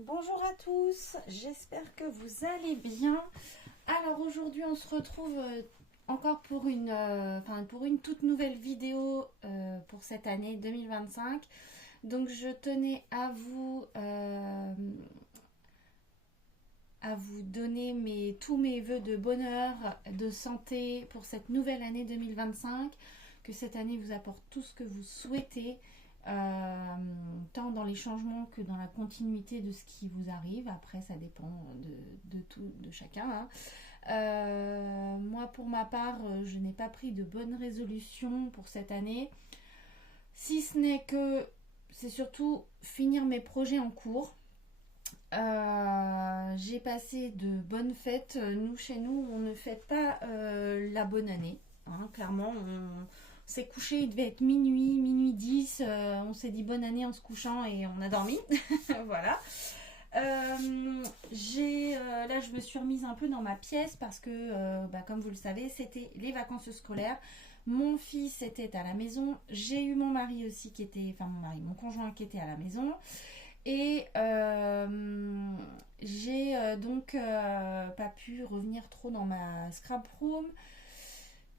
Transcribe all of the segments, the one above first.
Bonjour à tous, j'espère que vous allez bien. Alors aujourd'hui on se retrouve encore pour une toute nouvelle vidéo pour cette année 2025. Donc je tenais à vous donner tous mes vœux de bonheur, de santé pour cette nouvelle année 2025. Que cette année vous apporte tout ce que vous souhaitez, tant dans les changements que dans la continuité de ce qui vous arrive. Après, ça dépend de chacun, hein. Moi, pour ma part, je n'ai pas pris de bonnes résolutions pour cette année, si ce n'est que c'est surtout finir mes projets en cours. J'ai passé de bonnes fêtes. Nous, chez nous, on ne fête pas la bonne année, hein. Clairement, on s'est couché, il devait être minuit 10. On s'est dit bonne année en se couchant et on a dormi. Voilà. Là, je me suis remise un peu dans ma pièce parce que, comme vous le savez, c'était les vacances scolaires. Mon fils était à la maison. J'ai eu mon mari aussi mon conjoint qui était à la maison. Et j'ai donc pas pu revenir trop dans ma scrap room.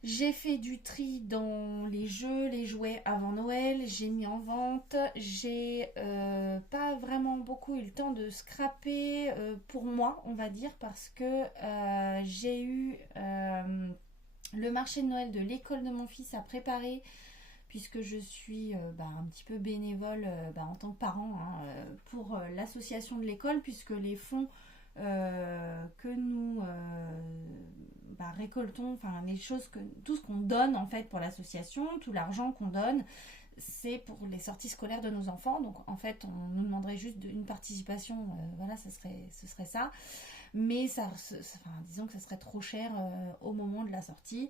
J'ai fait du tri dans les jeux, les jouets avant Noël. J'ai mis en vente. J'ai pas vraiment beaucoup eu le temps de scraper pour moi, on va dire, parce que j'ai eu le marché de Noël de l'école de mon fils à préparer, puisque je suis un petit peu bénévole en tant que parent, hein, pour l'association de l'école, puisque les fonds que nous récoltons, enfin tout ce qu'on donne en fait pour l'association, tout l'argent qu'on donne, c'est pour les sorties scolaires de nos enfants. Donc en fait, on nous demanderait juste une participation, voilà, ce serait ça. Mais disons que ça serait trop cher au moment de la sortie.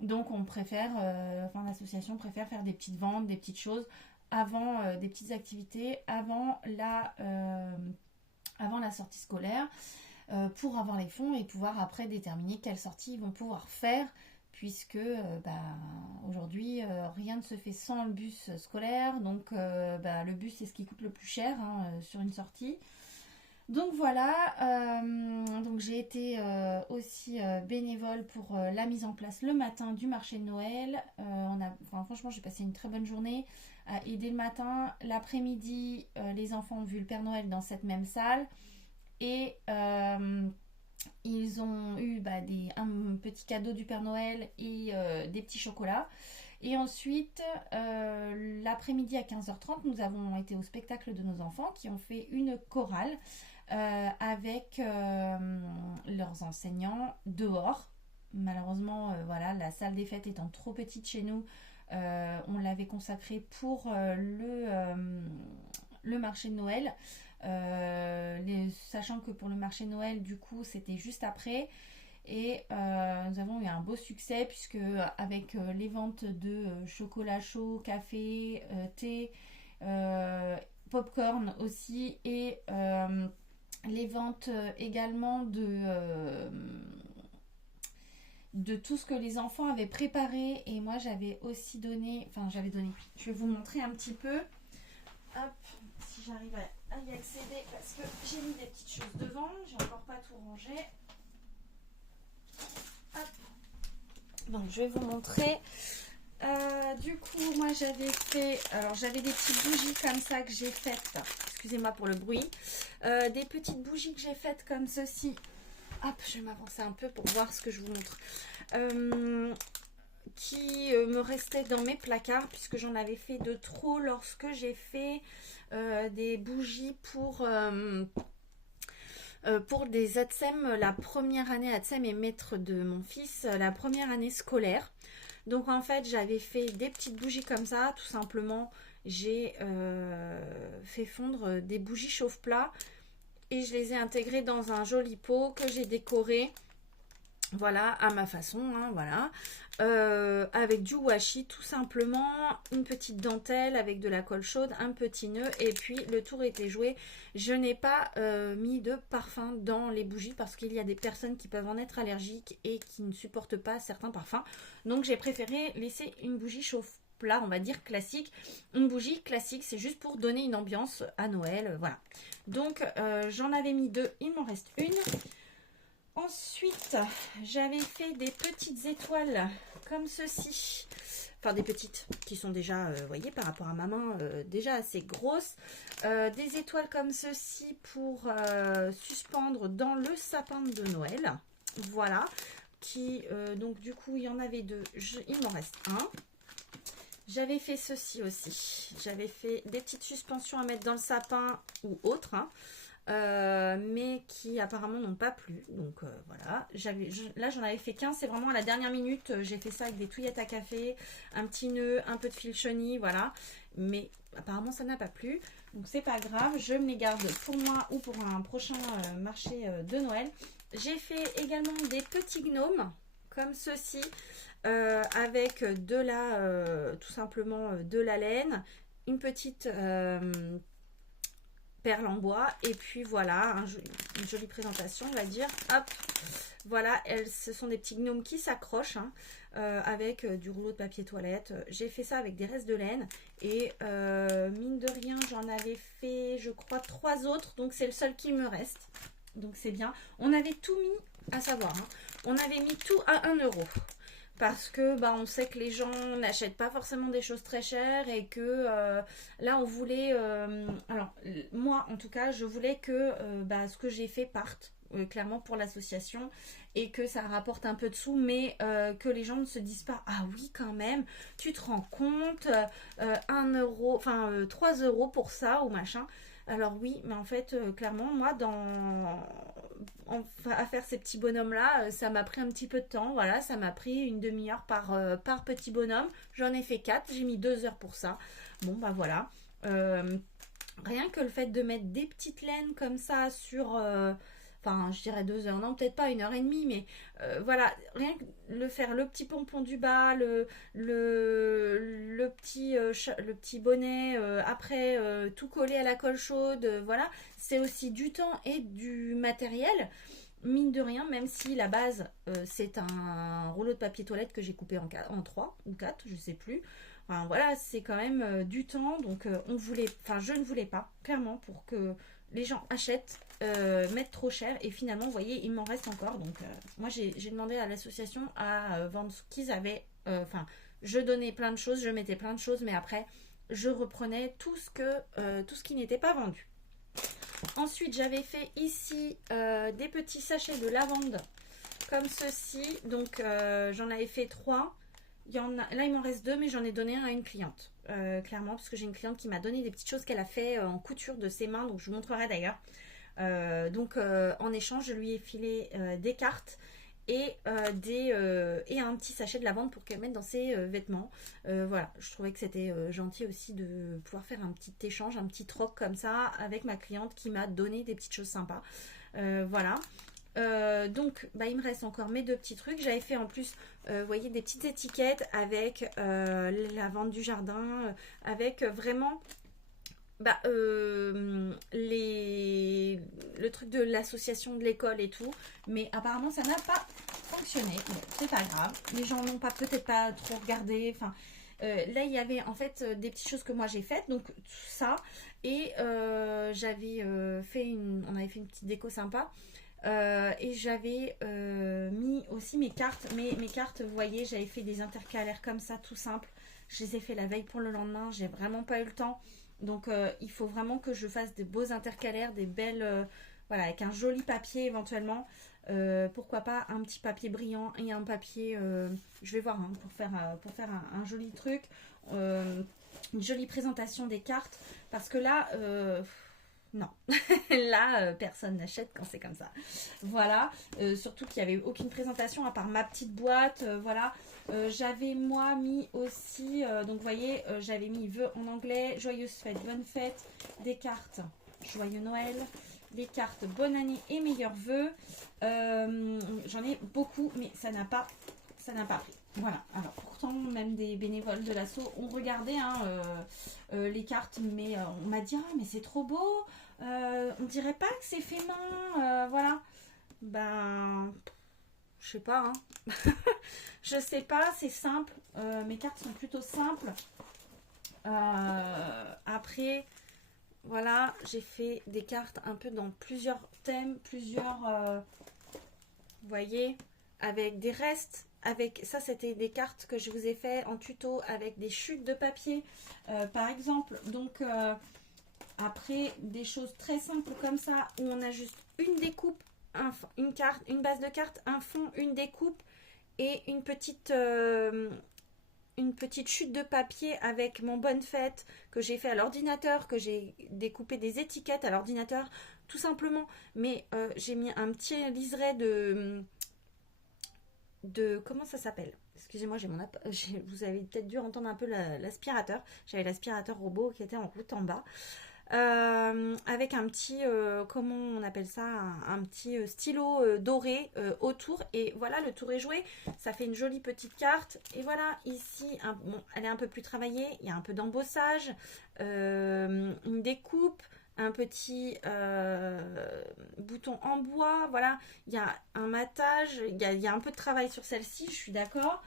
Donc on préfère, l'association préfère faire des petites ventes, des petites choses avant, des petites activités avant la sortie scolaire, pour avoir les fonds et pouvoir après déterminer quelles sorties ils vont pouvoir faire, puisque aujourd'hui rien ne se fait sans le bus scolaire. Donc le bus, c'est ce qui coûte le plus cher, hein, sur une sortie. Donc voilà, donc j'ai été aussi bénévole pour la mise en place le matin du marché de Noël. Franchement, j'ai passé une très bonne journée à aider le matin. L'après-midi, les enfants ont vu le Père Noël dans cette même salle et ils ont eu un petit cadeau du Père Noël et des petits chocolats. Et ensuite, l'après-midi à 15h30, nous avons été au spectacle de nos enfants qui ont fait une chorale avec leurs enseignants dehors. Malheureusement, la salle des fêtes étant trop petite chez nous, on l'avait consacrée pour le marché de Noël. Sachant que pour le marché de Noël, du coup, c'était juste après. Et nous avons eu un beau succès, puisque avec les ventes de chocolat chaud, café, thé, popcorn aussi, et les ventes également de tout ce que les enfants avaient préparé. Et moi j'avais aussi donné, je vais vous montrer un petit peu, hop, si j'arrive à y accéder, parce que j'ai mis des petites choses devant, j'ai encore pas tout rangé. Hop. Donc je vais vous montrer. Du coup, moi j'avais des petites bougies comme ça que j'ai faites. Excusez-moi pour le bruit. Des petites bougies que j'ai faites comme ceci. Hop, je vais m'avancer un peu pour voir ce que je vous montre. Qui me restaient dans mes placards, puisque j'en avais fait de trop lorsque j'ai fait des bougies pour des ATSEM, la première année ATSEM et maître de mon fils, la première année scolaire. Donc en fait, j'avais fait des petites bougies comme ça, tout simplement. J'ai fait fondre des bougies chauffe-plat et je les ai intégrées dans un joli pot que j'ai décoré, voilà, à ma façon, hein, voilà. Avec du washi, tout simplement, une petite dentelle avec de la colle chaude, un petit nœud, et puis le tour était joué. Je n'ai pas mis de parfum dans les bougies, parce qu'il y a des personnes qui peuvent en être allergiques et qui ne supportent pas certains parfums. Donc j'ai préféré laisser une bougie plat, on va dire classique, une bougie classique, c'est juste pour donner une ambiance à Noël, voilà. Donc j'en avais mis 2, il m'en reste une. Ensuite, j'avais fait des petites étoiles comme ceci. Enfin, des petites qui sont déjà, vous voyez, par rapport à ma main, déjà assez grosses. Des étoiles comme ceci pour suspendre dans le sapin de Noël. Voilà. Donc, du coup, il y en avait 2. Il m'en reste un. J'avais fait ceci aussi. J'avais fait des petites suspensions à mettre dans le sapin ou autre, hein. Mais qui apparemment n'ont pas plu, donc voilà. Là j'en avais fait qu'un, c'est vraiment à la dernière minute, j'ai fait ça avec des touillettes à café, un petit nœud, un peu de fil chenille, voilà, mais apparemment ça n'a pas plu, donc c'est pas grave, je me les garde pour moi ou pour un prochain marché de Noël. J'ai fait également des petits gnomes comme ceci, avec tout simplement de la laine, une petite perle en bois, et puis voilà, une jolie présentation, on va dire. Hop, voilà, ce sont des petits gnomes qui s'accrochent, hein, avec du rouleau de papier toilette. J'ai fait ça avec des restes de laine, et mine de rien, j'en avais fait, je crois, 3 autres, donc c'est le seul qui me reste. Donc c'est bien. On avait tout mis, à savoir, hein, on avait mis tout à 1 euro. Parce que on sait que les gens n'achètent pas forcément des choses très chères, et que là on voulait, alors moi en tout cas je voulais que ce que j'ai fait parte clairement pour l'association, et que ça rapporte un peu de sous, mais que les gens ne se disent pas ah oui quand même, tu te rends compte, 1 euro, enfin 3 euros pour ça ou machin. Alors oui, mais en fait, clairement, moi, à faire ces petits bonhommes-là, ça m'a pris un petit peu de temps. Voilà, ça m'a pris une demi-heure par petit bonhomme. J'en ai fait 4, j'ai mis 2 heures pour ça. Bon, bah voilà. Rien que le fait de mettre des petites laines comme ça sur... enfin, je dirais 2 heures, non, peut-être pas 1 heure et demie, mais voilà, rien que le petit pompon du bas, le petit bonnet, après tout coller à la colle chaude, voilà, c'est aussi du temps et du matériel, mine de rien, même si la base, c'est un rouleau de papier toilette que j'ai coupé en 3 ou 4, je sais plus. Enfin, voilà, c'est quand même du temps, donc je ne voulais pas, clairement, pour que les gens achètent, mettent trop cher, et finalement vous voyez il m'en reste encore, donc moi j'ai demandé à l'association à vendre ce qu'ils avaient, je donnais plein de choses, je mettais plein de choses, mais après je reprenais tout ce qui n'était pas vendu. Ensuite j'avais fait ici des petits sachets de lavande comme ceci, donc j'en avais fait 3. Là il m'en reste 2, mais j'en ai donné un à une cliente, clairement, parce que j'ai une cliente qui m'a donné des petites choses qu'elle a fait en couture de ses mains, donc je vous montrerai d'ailleurs. Donc en échange je lui ai filé des cartes et un petit sachet de lavande pour qu'elle mette dans ses vêtements. Voilà, je trouvais que c'était gentil aussi de pouvoir faire un petit échange, un petit troc comme ça avec ma cliente qui m'a donné des petites choses sympas. Voilà. Donc il me reste encore mes 2 petits trucs. J'avais fait en plus, vous voyez, des petites étiquettes avec la vente du jardin, avec vraiment le truc de l'association de l'école et tout, mais apparemment ça n'a pas fonctionné. Bon, c'est pas grave, les gens n'ont peut-être pas trop regardé. Enfin, là il y avait en fait des petites choses que moi j'ai faites, donc tout ça, et on avait fait une petite déco sympa. Et j'avais mis aussi mes cartes, mes cartes, vous voyez, j'avais fait des intercalaires comme ça, tout simple. Je les ai fait la veille pour le lendemain, j'ai vraiment pas eu le temps. Donc il faut vraiment que je fasse des beaux intercalaires, des belles, voilà, avec un joli papier éventuellement. Pourquoi pas un petit papier brillant et un papier, je vais voir, hein, pour faire un joli truc, une jolie présentation des cartes, parce que là... non, là personne n'achète quand c'est comme ça. Voilà, surtout qu'il n'y avait aucune présentation à part ma petite boîte. Voilà, j'avais moi mis aussi, donc vous voyez, j'avais mis vœux en anglais, joyeuses fêtes, bonnes fêtes, des cartes, joyeux Noël, des cartes bonne année et meilleurs vœux. J'en ai beaucoup, mais ça n'a pas pris. Voilà, alors pourtant même des bénévoles de l'asso ont regardé les cartes, mais on m'a dit ah mais c'est trop beau, on dirait pas que c'est fait main, voilà. Ben je sais pas, hein. Je sais pas, c'est simple, mes cartes sont plutôt simples. Après, voilà, j'ai fait des cartes un peu dans plusieurs thèmes, vous voyez, avec des restes. Avec ça, c'était des cartes que je vous ai fait en tuto avec des chutes de papier, par exemple. Donc, après, des choses très simples comme ça, où on a juste une découpe, une carte, une base de cartes, un fond, une découpe et une petite chute de papier avec mon bonne fête que j'ai fait à l'ordinateur, que j'ai découpé des étiquettes à l'ordinateur, tout simplement. Mais j'ai mis un petit liseré de comment ça s'appelle? Excusez-moi, vous avez peut-être dû entendre un peu l'aspirateur. J'avais l'aspirateur robot qui était en route en bas. Avec un petit, comment on appelle ça, un petit stylo doré autour. Et voilà, le tour est joué. Ça fait une jolie petite carte. Et voilà, ici, bon, elle est un peu plus travaillée. Il y a un peu d'embossage, une découpe, un petit bouton en bois. Voilà, il y a un matage. Il y a un peu de travail sur celle-ci, je suis d'accord.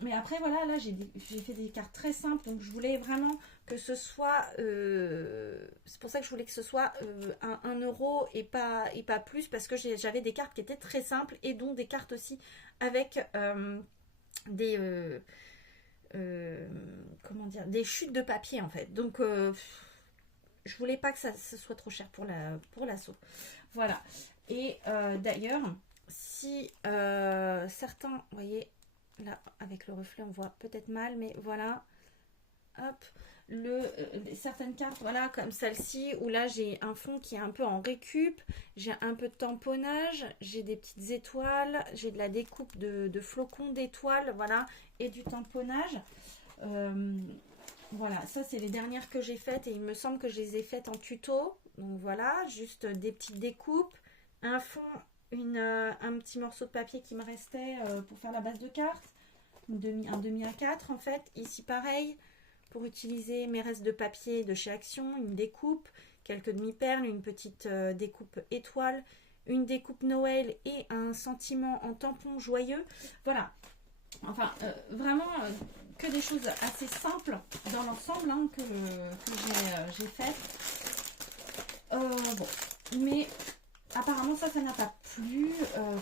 Mais après, voilà, là, j'ai fait des cartes très simples. Donc, je voulais vraiment que ce soit... c'est pour ça que je voulais que ce soit 1 euro et pas plus. Parce que j'avais des cartes qui étaient très simples. Et dont des cartes aussi avec des... comment dire, des chutes de papier, en fait. Donc, je voulais pas que ce soit trop cher pour l'assaut. Voilà. Et d'ailleurs, si certains... Vous voyez... Là, avec le reflet, on voit peut-être mal, mais voilà. Hop. Certaines cartes, voilà, comme celle-ci, où là, j'ai un fond qui est un peu en récup. J'ai un peu de tamponnage. J'ai des petites étoiles. J'ai de la découpe de flocons d'étoiles, voilà. Et du tamponnage. Voilà, ça, c'est les dernières que j'ai faites. Et il me semble que je les ai faites en tuto. Donc, voilà, juste des petites découpes. Un fond... un petit morceau de papier qui me restait pour faire la base de carte, un demi A4 en fait. Ici pareil, pour utiliser mes restes de papier de chez Action, une découpe, quelques demi-perles, une petite découpe étoile, une découpe Noël et un sentiment en tampon joyeux. Voilà, enfin vraiment que des choses assez simples dans l'ensemble hein, que j'ai faites. Bon, mais apparemment ça n'a pas plu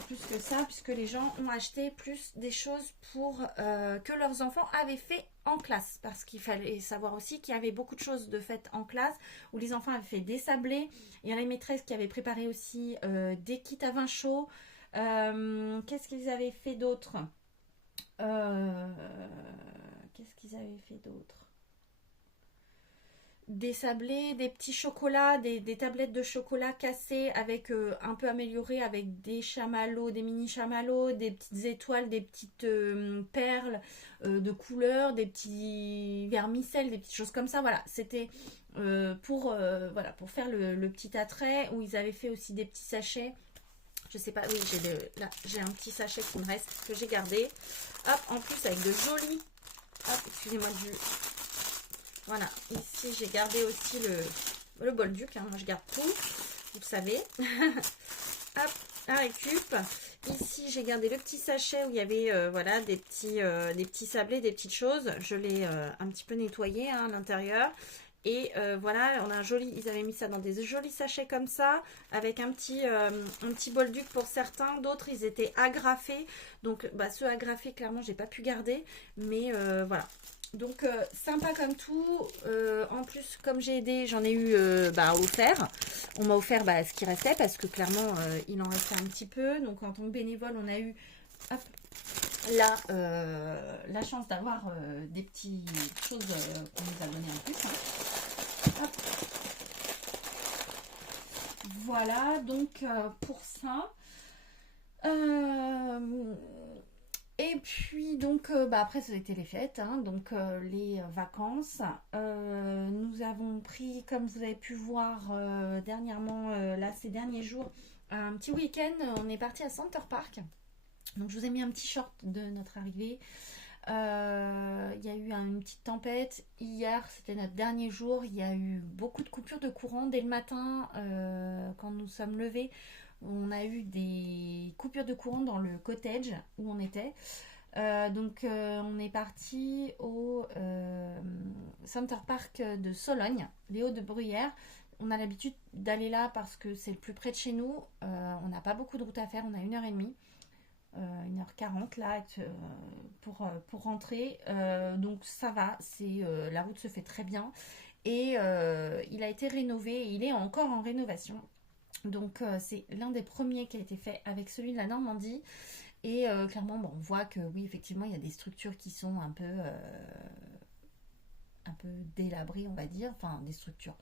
plus que ça, puisque les gens ont acheté plus des choses pour que leurs enfants avaient fait en classe, parce qu'il fallait savoir aussi qu'il y avait beaucoup de choses de faites en classe, où les enfants avaient fait des sablés. Il y a les maîtresses qui avaient préparé aussi des kits à vin chaud. Qu'est-ce qu'ils avaient fait d'autre? Des sablés, des petits chocolats, des tablettes de chocolat cassées avec un peu améliorées avec des chamallows, des mini chamallows, des petites étoiles, des petites perles de couleurs, des petits vermicelles, des petites choses comme ça. Voilà, c'était pour faire le petit attrait, où ils avaient fait aussi des petits sachets. Je sais pas, oui, j'ai un petit sachet qui me reste, que j'ai gardé. Hop, en plus avec de jolis, hop, excusez-moi voilà, ici j'ai gardé aussi le bol duc, hein. Moi je garde tout, vous le savez. Hop, la récup. Ici j'ai gardé le petit sachet où il y avait voilà, des petits sablés, des petites choses. Je l'ai un petit peu nettoyé hein, à l'intérieur. Et voilà, on a un joli, ils avaient mis ça dans des jolis sachets comme ça, avec un petit bol duc pour certains. D'autres, ils étaient agrafés. Donc, bah, ceux agrafés, clairement, j'ai pas pu garder. Mais voilà. Donc, sympa comme tout. En plus, comme j'ai aidé, j'en ai eu offert. On m'a offert ce qui restait, parce que clairement, il en restait un petit peu. Donc, en tant que bénévole, on a eu... Hop, la chance d'avoir des petites choses qu'on nous a donné en plus. Hein. Hop. Voilà, donc pour ça. Et puis donc après ça a été les fêtes, hein, donc les vacances. Nous avons pris, comme vous avez pu voir dernièrement, là ces derniers jours, un petit week-end. On est parti à Center Park. Donc je vous ai mis un petit short de notre arrivée. Il y a eu une petite tempête. Hier, c'était notre dernier jour. Il y a eu beaucoup de coupures de courant dès le matin. Quand nous sommes levés, on a eu des coupures de courant dans le cottage où on était. On est parti au Center Park de Sologne, les Hauts-de-Bruyères. On a l'habitude d'aller là parce que c'est le plus près de chez nous. On n'a pas beaucoup de route à faire, on a 1h30. 1h40 là pour rentrer, donc ça va, la route se fait très bien et il a été rénové et il est encore en rénovation, donc c'est l'un des premiers qui a été fait avec celui de la Normandie et clairement on voit que oui effectivement il y a des structures qui sont un peu délabrées on va dire, enfin des structures.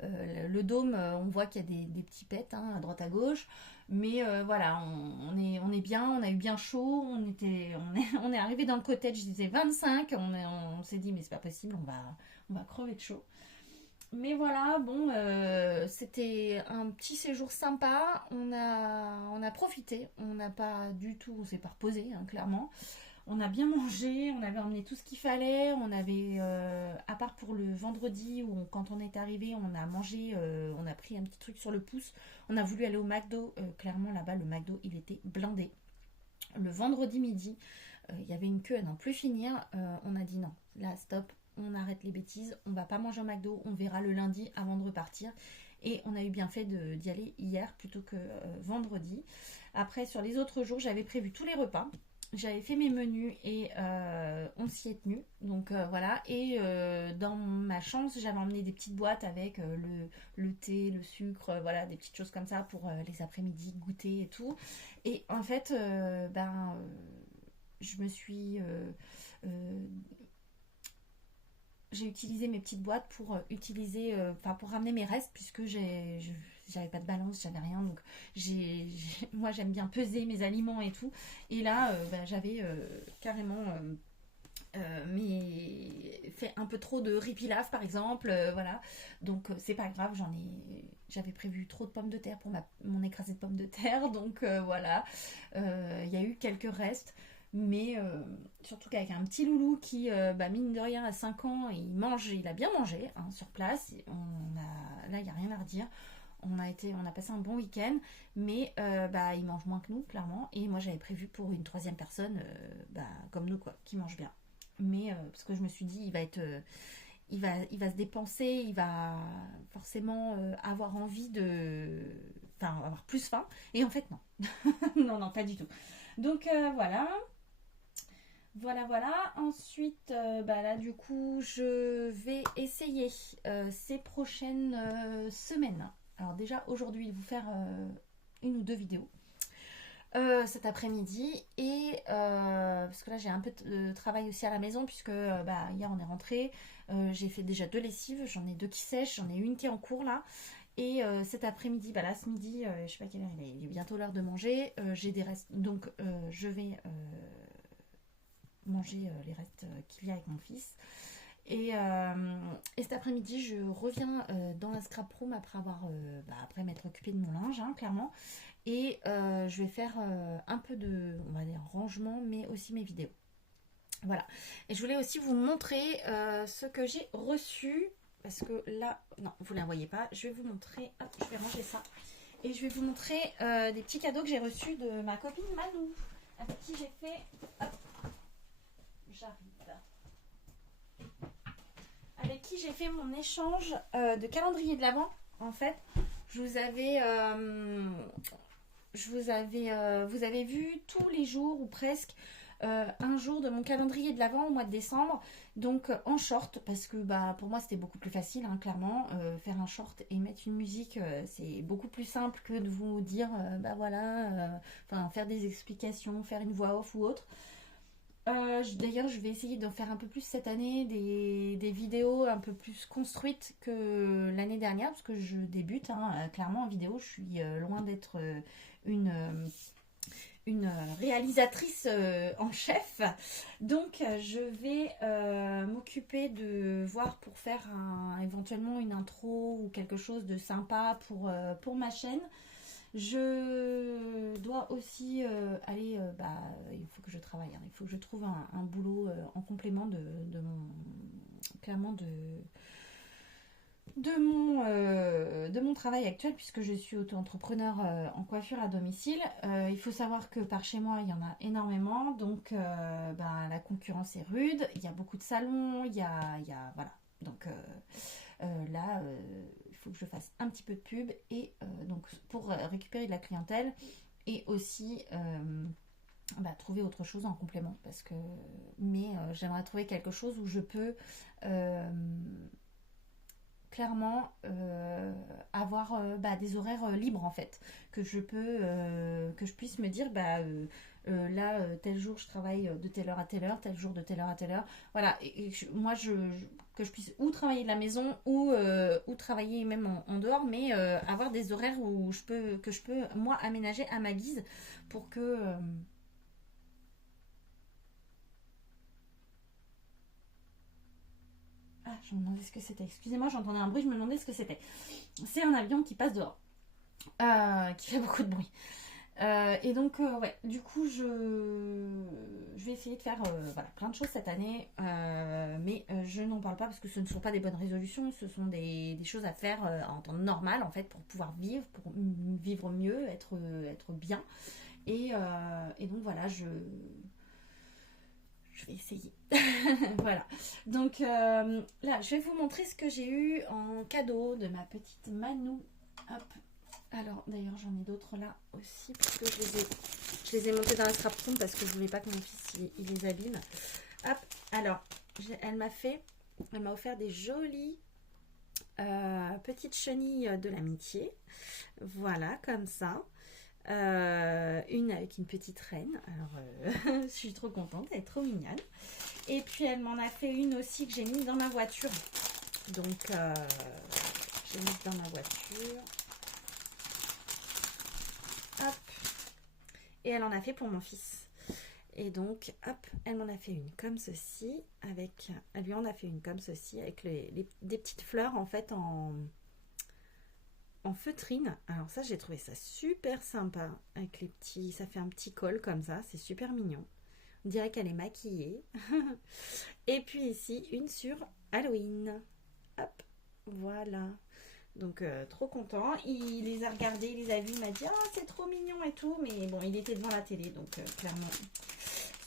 Le dôme, on voit qu'il y a des petits pets à droite à gauche, mais voilà, on est bien, on a eu bien chaud, on est arrivé dans le cottage, je disais 25, on s'est dit mais c'est pas possible, on va crever de chaud. Mais voilà, bon, c'était un petit séjour sympa, on a profité, on s'est pas reposé, clairement. On a bien mangé, on avait emmené tout ce qu'il fallait, on avait, à part pour le vendredi où quand on est arrivé, on a mangé, on a pris un petit truc sur le pouce, on a voulu aller au McDo, clairement là-bas le McDo il était blindé. Le vendredi midi, il y avait une queue à n'en plus finir, on a dit non, là stop, on arrête les bêtises, on va pas manger au McDo, on verra le lundi avant de repartir. Et on a eu bien fait d'y aller hier plutôt que vendredi. Après sur les autres jours j'avais prévu tous les repas. J'avais fait mes menus et on s'y est tenu. Donc voilà. Et dans ma chance, j'avais emmené des petites boîtes avec le thé, le sucre, voilà, des petites choses comme ça pour les après-midi, goûter et tout. Et en fait, je me suis. J'ai utilisé mes petites boîtes pour pour ramener mes restes puisque j'avais pas de balance, j'avais rien, donc moi j'aime bien peser mes aliments et tout, et là j'avais carrément fait un peu trop de riz pilaf par exemple, voilà, donc c'est pas grave, j'avais prévu trop de pommes de terre pour mon écrasé de pommes de terre, donc voilà, il y a eu quelques restes. Mais surtout qu'avec un petit loulou qui, mine de rien, à 5 ans, il a bien mangé sur place. Là, il n'y a rien à redire. On a passé un bon week-end, mais il mange moins que nous, clairement. Et moi, j'avais prévu pour une troisième personne, comme nous, quoi, qui mange bien. Mais parce que je me suis dit, il va se dépenser, il va forcément avoir envie avoir plus faim. Et en fait, non. Non, non, pas du tout. Donc voilà. Voilà. Ensuite, là, du coup, je vais essayer ces prochaines semaines. Alors déjà, aujourd'hui, vous faire une ou deux vidéos cet après-midi. Et parce que là, j'ai un peu de travail aussi à la maison, puisque hier, on est rentré. J'ai fait déjà 2 lessives. J'en ai 2 qui sèchent. J'en ai une qui est en cours, là. Et cet après-midi, là, ce midi, je sais pas quelle heure il est bientôt l'heure de manger. J'ai des restes. Donc, je vais manger les restes qu'il y a avec mon fils. Et cet après-midi, je reviens dans la scrap room après m'être occupée de mon linge, clairement. Et je vais faire un peu de, on va dire, rangement, mais aussi mes vidéos. Voilà. Et je voulais aussi vous montrer ce que j'ai reçu. Parce que là, non, vous ne la voyez pas. Je vais vous montrer. Hop, je vais ranger ça. Et je vais vous montrer des petits cadeaux que j'ai reçus de ma copine Malou. Avec qui j'ai fait. Hop, j'arrive. Avec qui j'ai fait mon échange de calendrier de l'Avent. En fait, vous avez vu tous les jours ou presque un jour de mon calendrier de l'Avent au mois de décembre, donc en short, parce que pour moi c'était beaucoup plus facile, clairement, faire un short et mettre une musique, c'est beaucoup plus simple que de vous dire faire des explications, faire une voix off ou autre. D'ailleurs, je vais essayer d'en faire un peu plus cette année, des vidéos un peu plus construites que l'année dernière, parce que je débute, clairement en vidéo, je suis loin d'être une réalisatrice en chef. Donc, je vais m'occuper de voir pour faire éventuellement une intro ou quelque chose de sympa pour ma chaîne. Je dois aussi aller, il faut que je travaille, il faut que je trouve un boulot en complément de mon, clairement de mon travail actuel, puisque je suis auto-entrepreneur en coiffure à domicile. Il faut savoir que par chez moi, il y en a énormément, donc ben, la concurrence est rude, il y a beaucoup de salons, voilà. Donc là, il faut que je fasse un petit peu de pub, et donc pour récupérer de la clientèle, et aussi bah, trouver autre chose en complément, mais j'aimerais trouver quelque chose où je peux clairement avoir bah, des horaires libres en fait, que je puisse me dire bah là tel jour je travaille de telle heure à telle heure, tel jour de telle heure à telle heure, voilà. Moi que je puisse ou travailler de la maison ou travailler même en dehors, mais avoir des horaires où que je peux moi aménager à ma guise pour que ah, je me demandais ce que c'était. Excusez-moi, j'entendais un bruit, je me demandais ce que c'était. C'est un avion qui passe dehors, qui fait beaucoup de bruit. Et donc, ouais, du coup, je vais essayer de faire voilà, plein de choses cette année, mais je n'en parle pas parce que ce ne sont pas des bonnes résolutions, ce sont des choses à faire en temps normal, en fait, pour pouvoir vivre, pour vivre mieux, être bien. Et donc, voilà, je vais essayer. Voilà. Donc là, je vais vous montrer ce que j'ai eu en cadeau de ma petite Manou. Hop. Alors, d'ailleurs, j'en ai d'autres là aussi, parce que je les ai montés dans la scrap room parce que je voulais pas que mon fils il les abîme. Hop. Alors, elle m'a offert des jolies petites chenilles de l'amitié. Voilà, comme ça. Une avec une petite reine. Alors, je suis trop contente, elle est trop mignonne. Et puis, elle m'en a fait une aussi que j'ai mise dans ma voiture. Donc, j'ai mise dans ma voiture. Hop. Et elle en a fait pour mon fils. Et donc, hop, elle m'en a fait une comme ceci. Elle lui en a fait une comme ceci, avec des petites fleurs, en fait, en feutrine. Alors ça, j'ai trouvé ça super sympa, avec les petits, ça fait un petit col comme ça, c'est super mignon. On dirait qu'elle est maquillée. Et puis ici, une sur Halloween. Hop, voilà. Donc trop content. Il les a regardés, il les a vus, il m'a dit ah c'est trop mignon et tout, mais bon, il était devant la télé, donc clairement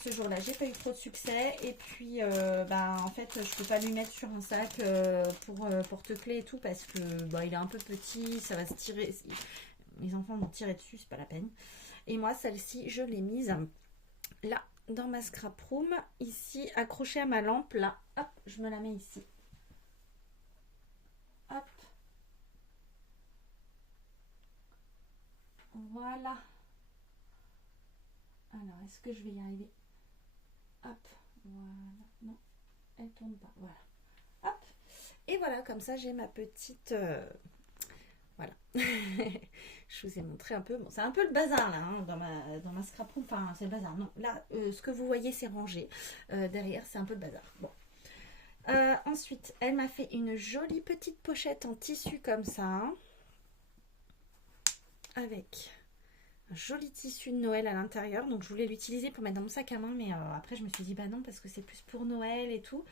ce jour-là, j'ai pas eu trop de succès. Et puis, bah, en fait, je peux pas lui mettre sur un sac pour porte-clés et tout parce que bah, il est un peu petit, ça va se tirer. Mes enfants vont tirer dessus, c'est pas la peine. Et moi, celle-ci, je l'ai mise là, dans ma scrap room, ici, accrochée à ma lampe. Là, hop, je me la mets ici. Hop. Voilà. Alors, est-ce que je vais y arriver? Hop, voilà. Non, elle tourne pas. Voilà. Hop. Et voilà, comme ça, j'ai ma petite... Voilà. Je vous ai montré un peu. Bon, c'est un peu le bazar, là, hein, dans ma scrap room. Enfin, c'est le bazar. Non, là, ce que vous voyez, c'est rangé. Derrière, c'est un peu le bazar. Bon. Ensuite, elle m'a fait une jolie petite pochette en tissu comme ça. Avec... joli tissu de Noël à l'intérieur, donc je voulais l'utiliser pour mettre dans mon sac à main, mais après je me suis dit bah non, parce que c'est plus pour Noël et tout,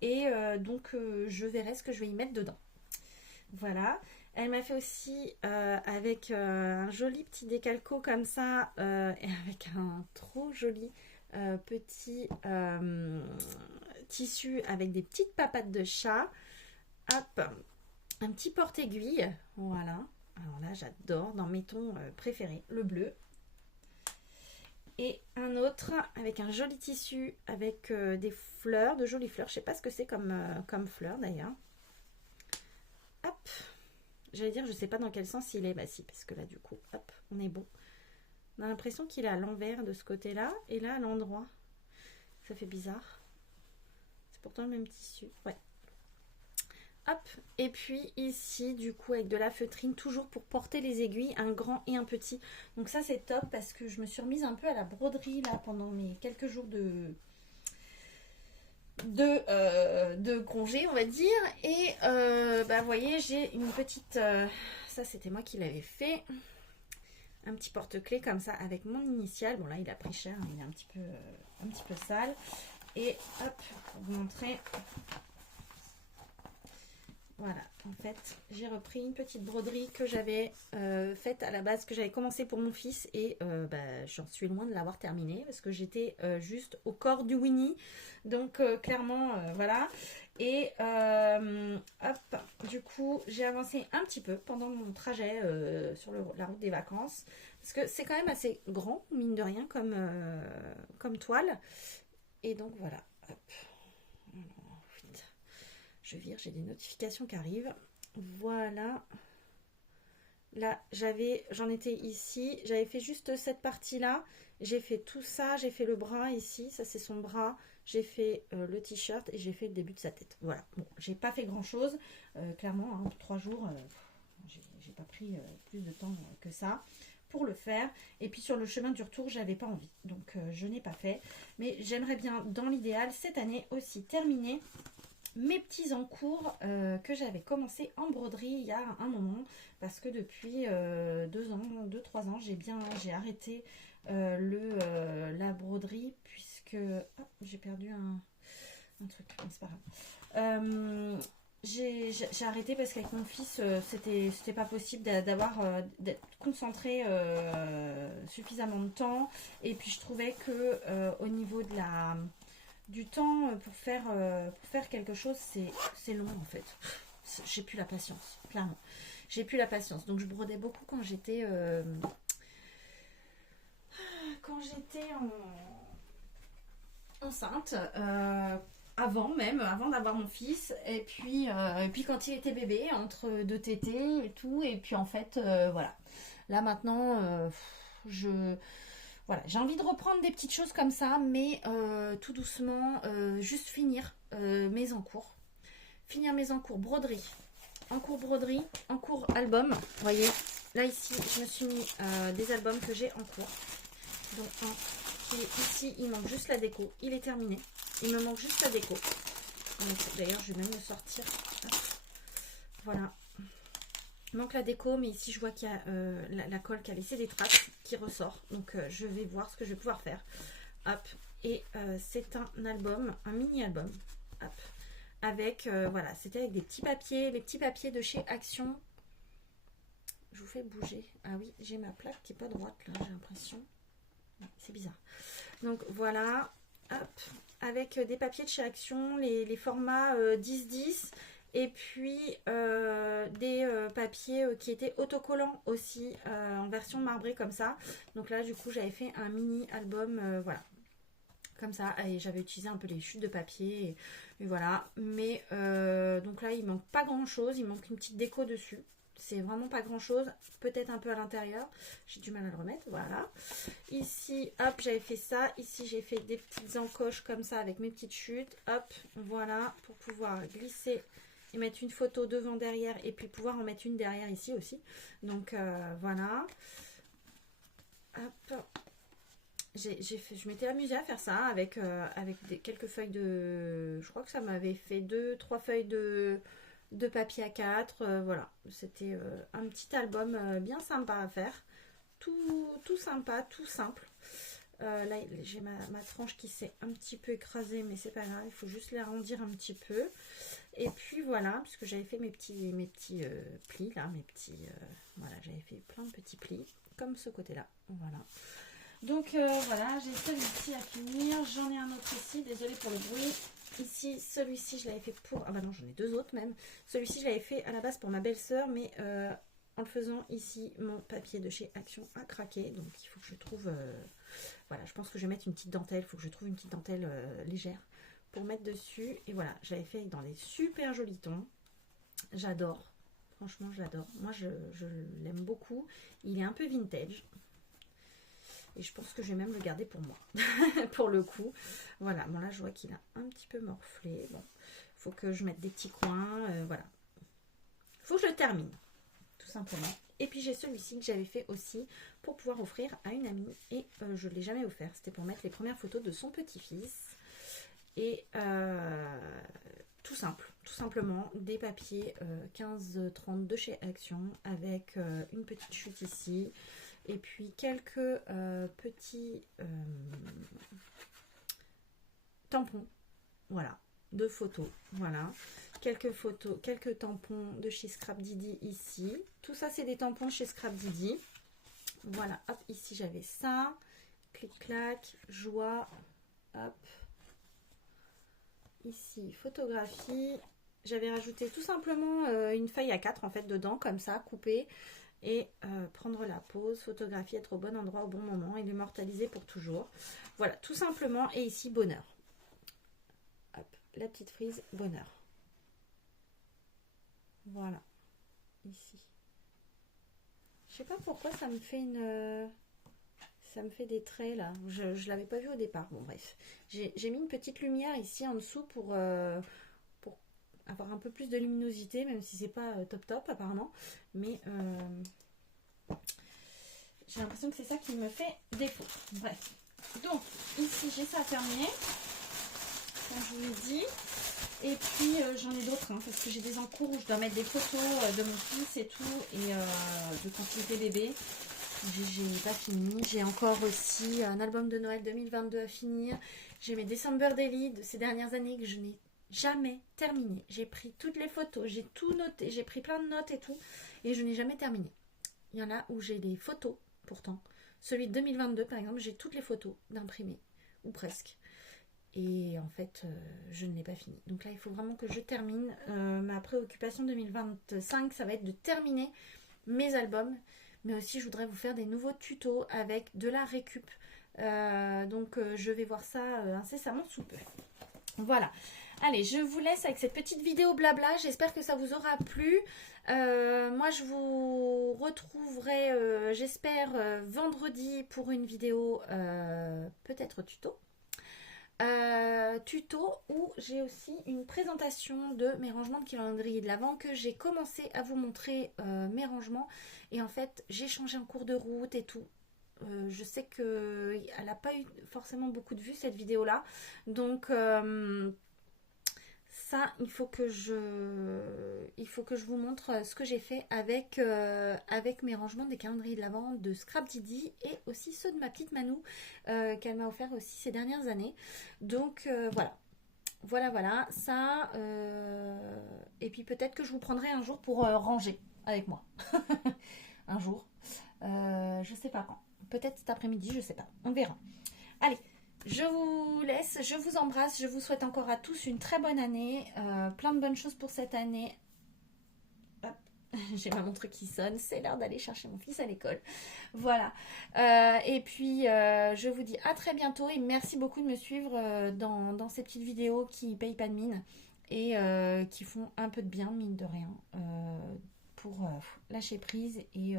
et donc je verrai ce que je vais y mettre dedans. Voilà. Elle m'a fait aussi avec un joli petit décalco comme ça, et avec un trop joli petit tissu avec des petites papates de chat. Hop, un petit porte-aiguille, voilà. Alors là, j'adore, dans mes tons préférés, le bleu. Et un autre avec un joli tissu, avec des fleurs, de jolies fleurs. Je sais pas ce que c'est comme fleurs d'ailleurs. Hop. J'allais dire, je sais pas dans quel sens il est. Bah si, parce que là, du coup, hop, on est bon. On a l'impression qu'il est à l'envers de ce côté-là. Et là, à l'endroit. Ça fait bizarre. C'est pourtant le même tissu. Ouais. Hop, et puis ici du coup avec de la feutrine, toujours pour porter les aiguilles, un grand et un petit. Donc ça c'est top parce que je me suis remise un peu à la broderie là pendant mes quelques jours de congé on va dire. Et bah vous voyez, j'ai une petite, ça c'était moi qui l'avais fait, un petit porte-clés comme ça avec mon initiale. Bon là il a pris cher, hein, il est un petit peu sale. Et hop, pour vous montrer... Voilà, en fait, j'ai repris une petite broderie que j'avais faite à la base, que j'avais commencé pour mon fils et j'en suis loin de l'avoir terminée parce que j'étais juste au corps du Winnie. Donc clairement, voilà. Et hop, du coup, j'ai avancé un petit peu pendant mon trajet sur la route des vacances parce que c'est quand même assez grand, mine de rien, comme toile. Et donc voilà, hop. Je vire, j'ai des notifications qui arrivent. Voilà. Là, j'en étais ici. J'avais fait juste cette partie-là. J'ai fait tout ça. J'ai fait le bras ici. Ça, c'est son bras. J'ai fait le t-shirt et j'ai fait le début de sa tête. Voilà. Bon, j'ai pas fait grand-chose. Clairement, hein, 3 jours, j'ai pas pris plus de temps que ça pour le faire. Et puis sur le chemin du retour, j'avais pas envie. Donc, je n'ai pas fait. Mais j'aimerais bien, dans l'idéal, cette année aussi terminer mes petits encours que j'avais commencé en broderie il y a un moment parce que depuis 2 3 ans j'ai arrêté la broderie puisque j'ai perdu un truc, c'est pas grave. J'ai arrêté parce qu'avec mon fils c'était pas possible d'être concentré suffisamment de temps et puis je trouvais que au niveau du temps pour faire quelque chose, c'est long en fait. J'ai plus la patience, clairement. J'ai plus la patience. Donc je brodais beaucoup quand j'étais enceinte, avant d'avoir mon fils. Et puis quand il était bébé, entre deux tétés et tout. Et puis en fait, voilà. Là maintenant, voilà, j'ai envie de reprendre des petites choses comme ça, mais tout doucement, juste finir mes encours. Finir mes encours broderie. Encours broderie, encours album. Vous voyez, là ici, je me suis mis des albums que j'ai en cours. Donc un qui est ici, il manque juste la déco. Il est terminé. Il me manque juste la déco. D'ailleurs, je vais même le sortir. Hop. Voilà. Il manque la déco, mais ici je vois qu'il y a la colle qui a laissé des traces qui ressort. Donc je vais voir ce que je vais pouvoir faire. Hop. Et c'est un album, un mini-album. Hop. Avec, voilà, c'était avec des petits papiers. Les petits papiers de chez Action. Je vous fais bouger. Ah oui, j'ai ma plaque qui n'est pas droite là, j'ai l'impression. C'est bizarre. Donc voilà. Hop. Avec des papiers de chez Action, les formats 10-10. Et puis des papiers qui étaient autocollants aussi en version marbrée comme ça. Donc là du coup j'avais fait un mini album voilà comme ça et j'avais utilisé un peu les chutes de papier et voilà. Mais donc là il manque pas grand chose, il manque une petite déco dessus. C'est vraiment pas grand chose, peut-être un peu à l'intérieur. J'ai du mal à le remettre, voilà. Ici, hop, j'avais fait ça. Ici, j'ai fait des petites encoches comme ça avec mes petites chutes. Hop, voilà, pour pouvoir glisser et mettre une photo devant derrière et puis pouvoir en mettre une derrière ici aussi. Donc voilà. Hop. Je m'étais amusée à faire ça avec quelques feuilles de... Je crois que ça m'avait fait 2 3 feuilles de papier A4. Voilà. C'était un petit album bien sympa à faire. Tout sympa, tout simple. Là j'ai ma tranche qui s'est un petit peu écrasée, mais c'est pas grave, il faut juste l'arrondir un petit peu. Et puis voilà, puisque j'avais fait mes petits plis là, voilà, j'avais fait plein de petits plis comme ce côté là, voilà. Donc voilà, j'ai celui-ci à finir, j'en ai un autre ici, désolée pour le bruit. Ici, celui-ci je l'avais fait pour, ah bah non, j'en ai 2 autres même. Celui-ci je l'avais fait à la base pour ma belle-sœur, mais en le faisant ici, mon papier de chez Action a craqué, donc il faut que je trouve voilà, je pense que je vais mettre une petite dentelle. Il faut que je trouve une petite dentelle légère pour mettre dessus. Et voilà, je l'avais fait dans des super jolis tons. J'adore. Franchement, je l'adore. Moi, je l'aime beaucoup. Il est un peu vintage. Et je pense que je vais même le garder pour moi. Pour le coup. Voilà. Bon, là, je vois qu'il a un petit peu morflé. Bon, il faut que je mette des petits coins. Voilà. Il faut que je le termine. Tout simplement. Et puis j'ai celui-ci que j'avais fait aussi pour pouvoir offrir à une amie et je ne l'ai jamais offert. C'était pour mettre les premières photos de son petit-fils. Et tout simplement des papiers 15-30 de chez Action avec une petite chute ici. Et puis quelques petits tampons. Voilà. de photos. Voilà. Quelques photos, quelques tampons de chez Scrap Didi ici. Tout ça, c'est des tampons de chez Scrap Didi. Voilà, hop, ici j'avais ça. Clic-clac, joie. Hop. Ici, photographie. J'avais rajouté tout simplement une feuille A4 en fait dedans, comme ça, coupée. Et prendre la pause, photographier, être au bon endroit au bon moment et l'immortaliser pour toujours. Voilà, tout simplement. Et ici, bonheur. Hop, la petite frise, bonheur. Voilà, ici. Je sais pas pourquoi ça me fait ça me fait des traits là. Je l'avais pas vu au départ. Bon bref, j'ai mis une petite lumière ici en dessous pour avoir un peu plus de luminosité, même si c'est pas top apparemment. Mais j'ai l'impression que c'est ça qui me fait défaut. Bref. Donc ici j'ai ça terminé, comme je vous l'ai dit. Et puis j'en ai d'autres hein, parce que j'ai des encours où je dois mettre des photos de mon fils et tout, et de quand il était bébé. J'ai pas fini. J'ai encore aussi un album de Noël 2022 à finir. J'ai mes December Daily de ces dernières années que je n'ai jamais terminé. J'ai pris toutes les photos, j'ai tout noté, j'ai pris plein de notes et tout, et je n'ai jamais terminé. Il y en a où j'ai des photos pourtant. Celui de 2022 par exemple, j'ai toutes les photos d'imprimés, ou presque. Et en fait, je ne l'ai pas fini. Donc là, il faut vraiment que je termine. Ma préoccupation 2025, ça va être de terminer mes albums. Mais aussi, je voudrais vous faire des nouveaux tutos avec de la récup. Donc, je vais voir ça incessamment sous peu. Voilà. Allez, je vous laisse avec cette petite vidéo blabla. J'espère que ça vous aura plu. Moi, je vous retrouverai, j'espère, vendredi pour une vidéo peut-être tuto. Tuto où j'ai aussi une présentation de mes rangements de calendrier de l'Avent, que j'ai commencé à vous montrer mes rangements, et en fait j'ai changé en cours de route et tout. Je sais que elle n'a pas eu forcément beaucoup de vues cette vidéo là, donc ça il faut que je vous montre ce que j'ai fait avec, avec mes rangements des calendriers de l'Avent de Scrap Didi, et aussi ceux de ma petite Manou qu'elle m'a offert aussi ces dernières années. Donc voilà ça, et puis peut-être que je vous prendrai un jour pour ranger avec moi. Un jour, je sais pas quand, peut-être cet après-midi, je sais pas, on verra. Allez, je vous laisse, je vous embrasse, je vous souhaite encore à tous une très bonne année, plein de bonnes choses pour cette année. Hop, j'ai ma montre qui sonne, c'est l'heure d'aller chercher mon fils à l'école. Voilà, et puis je vous dis à très bientôt, et merci beaucoup de me suivre dans ces petites vidéos qui payent pas de mine et qui font un peu de bien, mine de rien, pour lâcher prise, et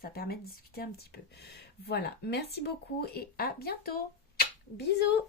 ça permet de discuter un petit peu. Voilà, merci beaucoup et à bientôt. Bisous.